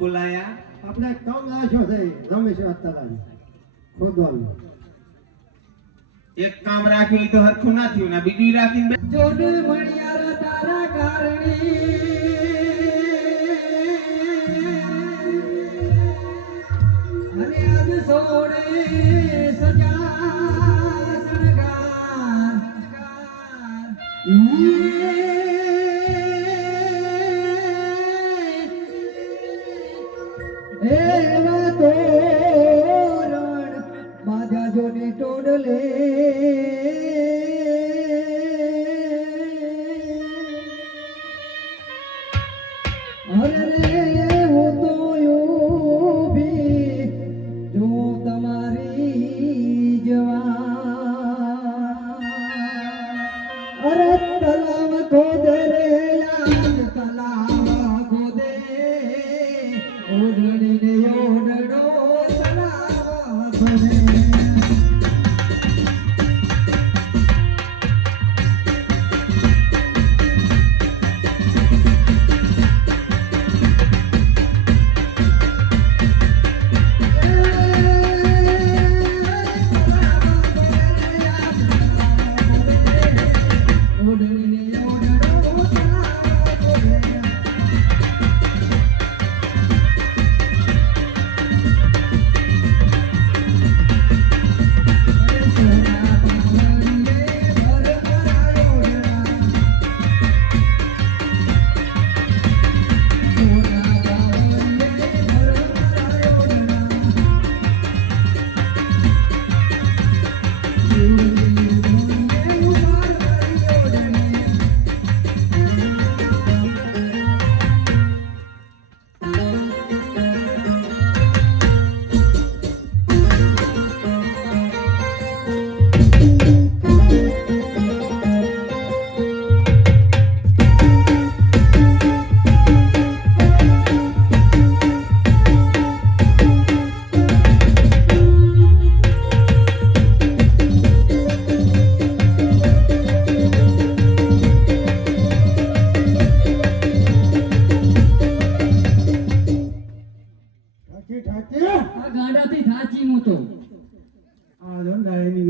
બોલાયા? આપણે કમ લાશો છે રમેશ તલાની ખોદવાનું. એક કામ રાખ્યું તો હરખું ના થયું ને બીજું રાખીને બે- જોડ મણિયાર તારા કારણે. અને આજ સોડે સજા એવા તોરણ બાજા જોને ટોડલે અરે હું તો ઊભી જો તમારી જવા અરે તલાવ ખોદે રે યાદ તલાવ. Thank you. ગાડાથી થાચી હું તો આ જો ડાયની